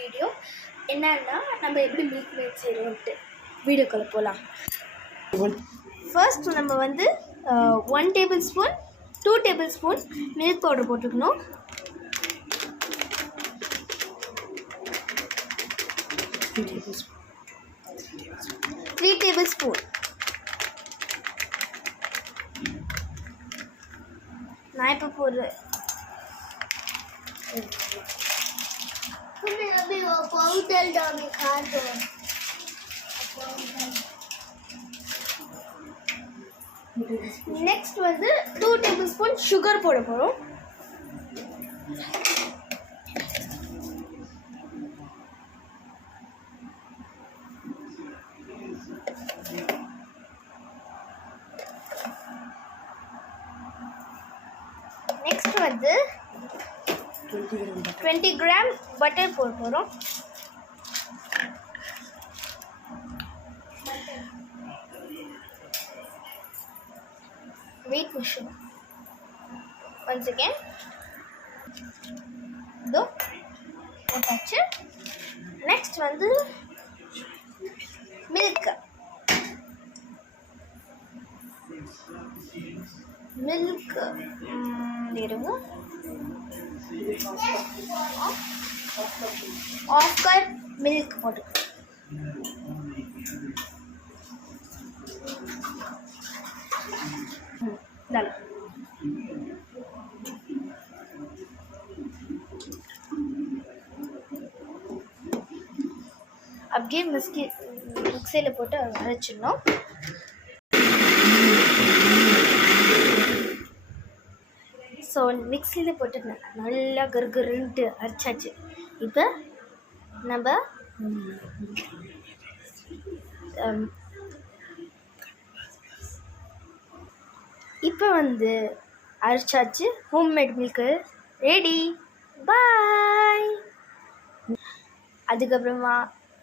Video. என்னன்னா நம்ம எப்படி மில்க் மேட் செய்கிறோன்ட்டு வீடியோக்குள்ளே போகலாம். ஃபர்ஸ்ட் நம்ம வந்து 1 table spoon 2 table spoon milk powder போட்டுக்கணும். த்ரீ டேபிள் ஸ்பூன் நான் இப்போ போடுறேன். நெக்ஸ்ட் வந்து 2 டேபிள் ஸ்பூன் சுகர் போட போகிறோம். நெக்ஸ்ட் வந்து 20 கிராம் பட்டர் போட போகிறோம். Wait machine. Once again. Do. Attach. Next one the milk. Milk. Half cup milk powder. Done. அப்படியே மிக்ஸியில் போட்டு அரைச்சிடணும். ஸோ மிக்ஸியில் போட்டு நல்லா கருகருன்ட்டு அரைச்சாச்சு. இப்போ நம்ம இப்போ வந்து அரைச்சாச்சு. Homemade milk ready. பாய். அதுக்கப்புறமா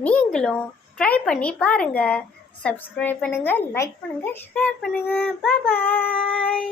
நீங்களும் ட்ரை பண்ணி பாருங்கள். சப்ஸ்கிரைப் பண்ணுங்கள், லைக் பண்ணுங்கள், ஷேர் பண்ணுங்கள். பாய்.